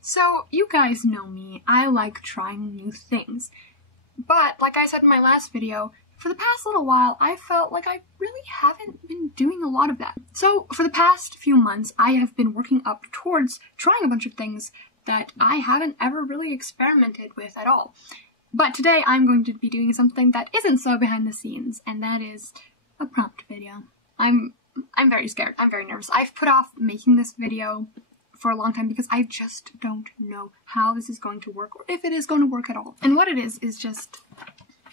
So, you guys know me, I like trying new things. But, like I said in my last video, for the past little while, I felt like I really haven't been doing a lot of that. So, for the past few months, I have been working up towards trying a bunch of things that I haven't ever really experimented with at all. But today, I'm going to be doing something that isn't so behind the scenes, and that is a prompt video. I'm very scared. I'm very nervous. I've put off making this video for a long time because I just don't know how this is going to work or if it is going to work at all. And what it is just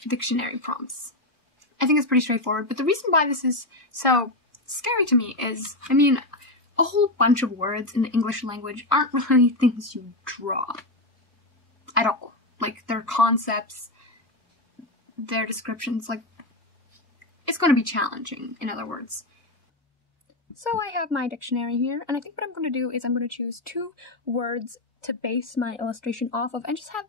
dictionary prompts. I think it's pretty straightforward, but the reason why this is so scary to me is, I mean, a whole bunch of words in the English language aren't really things you draw at all. Like, their concepts, their descriptions, like, it's going to be challenging, in other words. So I have my dictionary here, and I think what I'm going to do is I'm going to choose 2 words to base my illustration off of and just have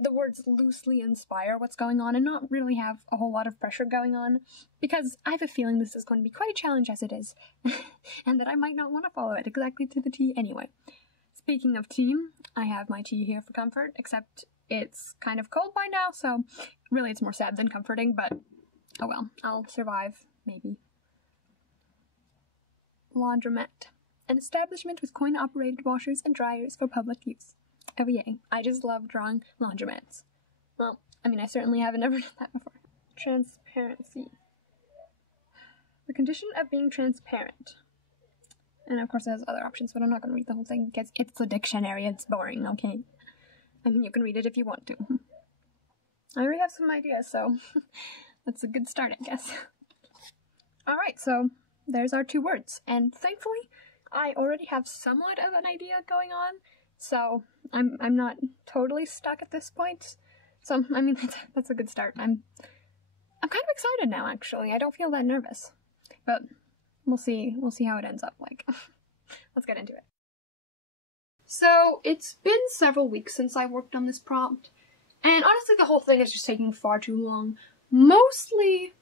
the words loosely inspire what's going on and not really have a whole lot of pressure going on, because I have a feeling this is going to be quite a challenge as it is, and that I might not want to follow it exactly to the T anyway. Speaking of tea, I have my tea here for comfort, except it's kind of cold by now, so really it's more sad than comforting, but oh well, I'll survive, maybe. Laundromat. An establishment with coin-operated washers and dryers for public use. Oh yay, I just love drawing laundromats. Well, I mean, I certainly haven't ever done that before. Transparency. The condition of being transparent. And of course it has other options, but I'm not going to read the whole thing because it's a dictionary, it's boring, okay? I mean, you can read it if you want to. I already have some ideas, so that's a good start, I guess. Alright, so there's our 2 words, and thankfully I already have somewhat of an idea going on, so I'm not totally stuck at this point. So I mean, that's a good start. I'm kind of excited now, actually. I don't feel that nervous, but we'll see how it ends up like. Let's get into it. So it's been several weeks since I worked on this prompt, and honestly the whole thing is just taking far too long, mostly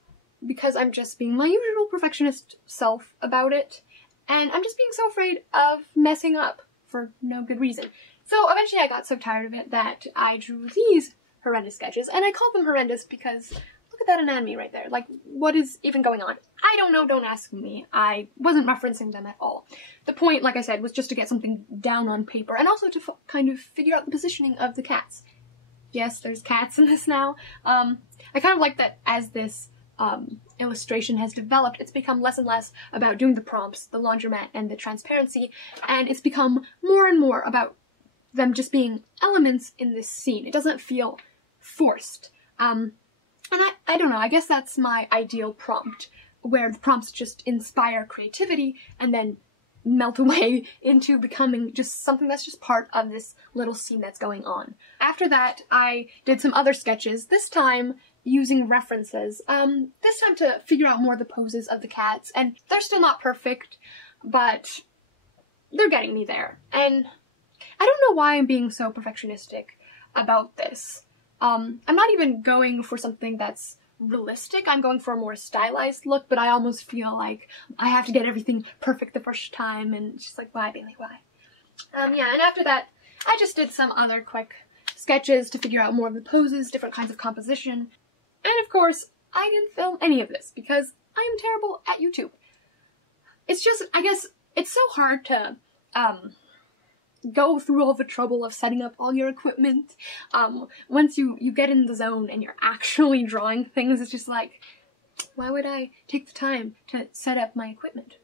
because I'm just being my usual perfectionist self about it, and I'm just being so afraid of messing up for no good reason. So eventually I got so tired of it that I drew these horrendous sketches, and I call them horrendous because look at that anatomy right there. Like, what is even going on? I don't know, don't ask me. I wasn't referencing them at all. The point, like I said, was just to get something down on paper, and also to kind of figure out the positioning of the cats. Yes, there's cats in this now. I kind of like that as this illustration has developed, it's become less and less about doing the prompts, the laundromat, and the transparency, and it's become more and more about them just being elements in this scene. It doesn't feel forced. And I don't know, I guess that's my ideal prompt, where the prompts just inspire creativity and then melt away into becoming just something that's just part of this little scene that's going on. After that, I did some other sketches, this time using references, this time to figure out more of the poses of the cats, and they're still not perfect, but they're getting me there. And I don't know why I'm being so perfectionistic about this. I'm not even going for something that's realistic, I'm going for a more stylized look, but I almost feel like I have to get everything perfect the first time, and it's just like, why, Bailey, why? Yeah, and after that, I just did some other quick sketches to figure out more of the poses, different kinds of composition, and of course, I didn't film any of this because I am terrible at YouTube. It's just, I guess, it's so hard to, go through all the trouble of setting up all your equipment. Once you get in the zone and you're actually drawing things, it's just like, why would I take the time to set up my equipment?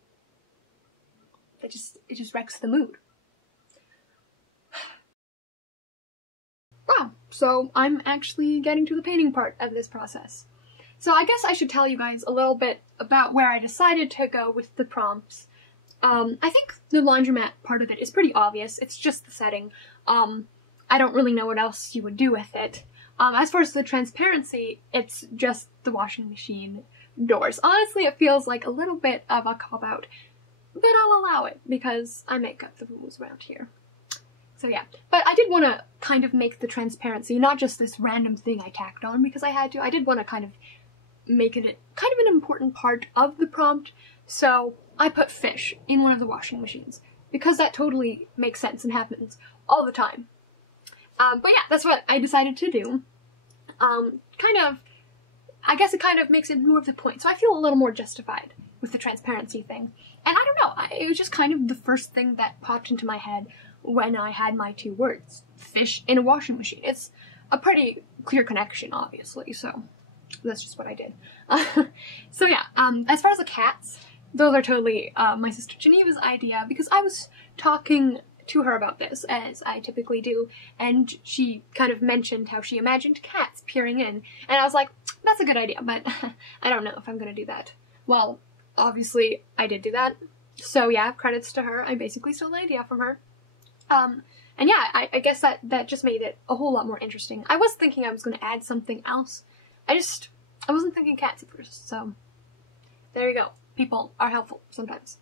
It just wrecks the mood. Wow, so I'm actually getting to the painting part of this process. So I guess I should tell you guys a little bit about where I decided to go with the prompts. I think the laundromat part of it is pretty obvious. It's just the setting. I don't really know what else you would do with it. As far as the transparency, it's just the washing machine doors. Honestly, it feels like a little bit of a cop-out, but I'll allow it because I make up the rules around here. So yeah, but I did want to kind of make the transparency not just this random thing I tacked on because I had to. I did want to kind of make it kind of an important part of the prompt, so I put fish in one of the washing machines. because that totally makes sense and happens all the time. But yeah, that's what I decided to do. I guess it kind of makes it more of the point, so I feel a little more justified with the transparency thing. And I don't know, it was just kind of the first thing that popped into my head when I had my two words, fish in a washing machine. It's a pretty clear connection, obviously, so that's just what I did. So yeah, as far as the cats, those are totally my sister Geneva's idea, because I was talking to her about this, as I typically do, and she kind of mentioned how she imagined cats peering in, and I was like, that's a good idea, but I don't know if I'm gonna do that. Well, obviously I did do that, so yeah, credits to her. I basically stole the idea from her. And yeah, I guess that just made it a whole lot more interesting. I was thinking I was gonna add something else. I wasn't thinking cats at first, so there you go. People are helpful sometimes.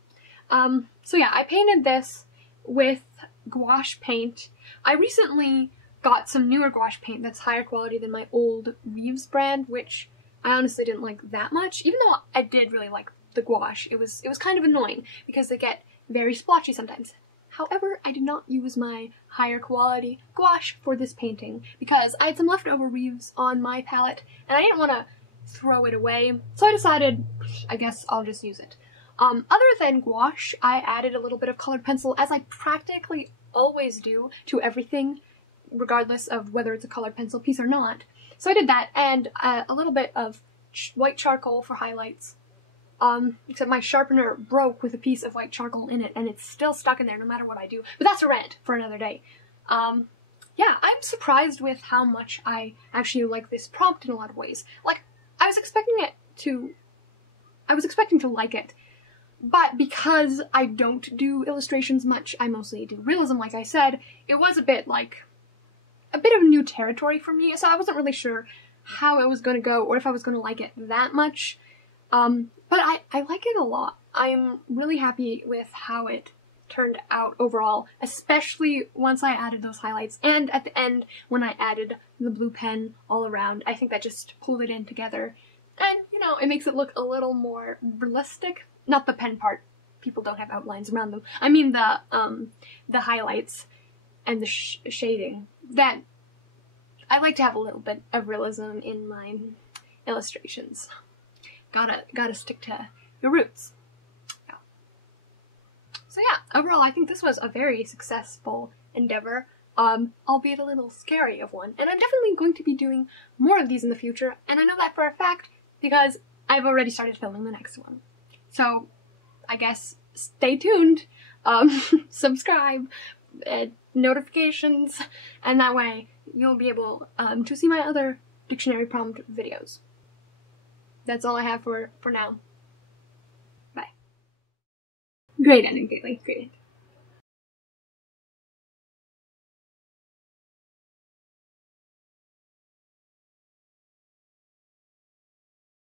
So yeah, I painted this with gouache paint. I recently got some newer gouache paint that's higher quality than my old Reeves brand, which I honestly didn't like that much, even though I did really like the gouache. It was kind of annoying because they get very splotchy sometimes. However, I did not use my higher quality gouache for this painting because I had some leftover Reeves on my palette and I didn't want to throw it away, so I decided, I guess I'll just use it. Other than gouache, I added a little bit of colored pencil, as I practically always do to everything, regardless of whether it's a colored pencil piece or not. So I did that, and a little bit of white charcoal for highlights. Except my sharpener broke with a piece of white charcoal in it, and it's still stuck in there no matter what I do. But that's a rant for another day. Yeah, I'm surprised with how much I actually like this prompt in a lot of ways. Like, I was expecting to like it, but because I don't do illustrations much, I mostly do realism, like I said, it was a bit of new territory for me, so I wasn't really sure how it was gonna go or if I was gonna like it that much. But I like it a lot. I'm really happy with how it turned out overall, especially once I added those highlights, and at the end when I added the blue pen all around. I think that just pulled it in together, and you know, it makes it look a little more realistic. Not the pen part, people don't have outlines around them. I mean the highlights and the shading. That I like to have a little bit of realism in my illustrations. Gotta stick to your roots. Yeah. So yeah, overall I think this was a very successful endeavor, albeit a little scary of one, and I'm definitely going to be doing more of these in the future, and I know that for a fact because I've already started filming the next one. So I guess stay tuned, subscribe, notifications, and that way you'll be able to see my other dictionary prompt videos. That's all I have for now. Bye. Great ending, Kaylee. Great ending.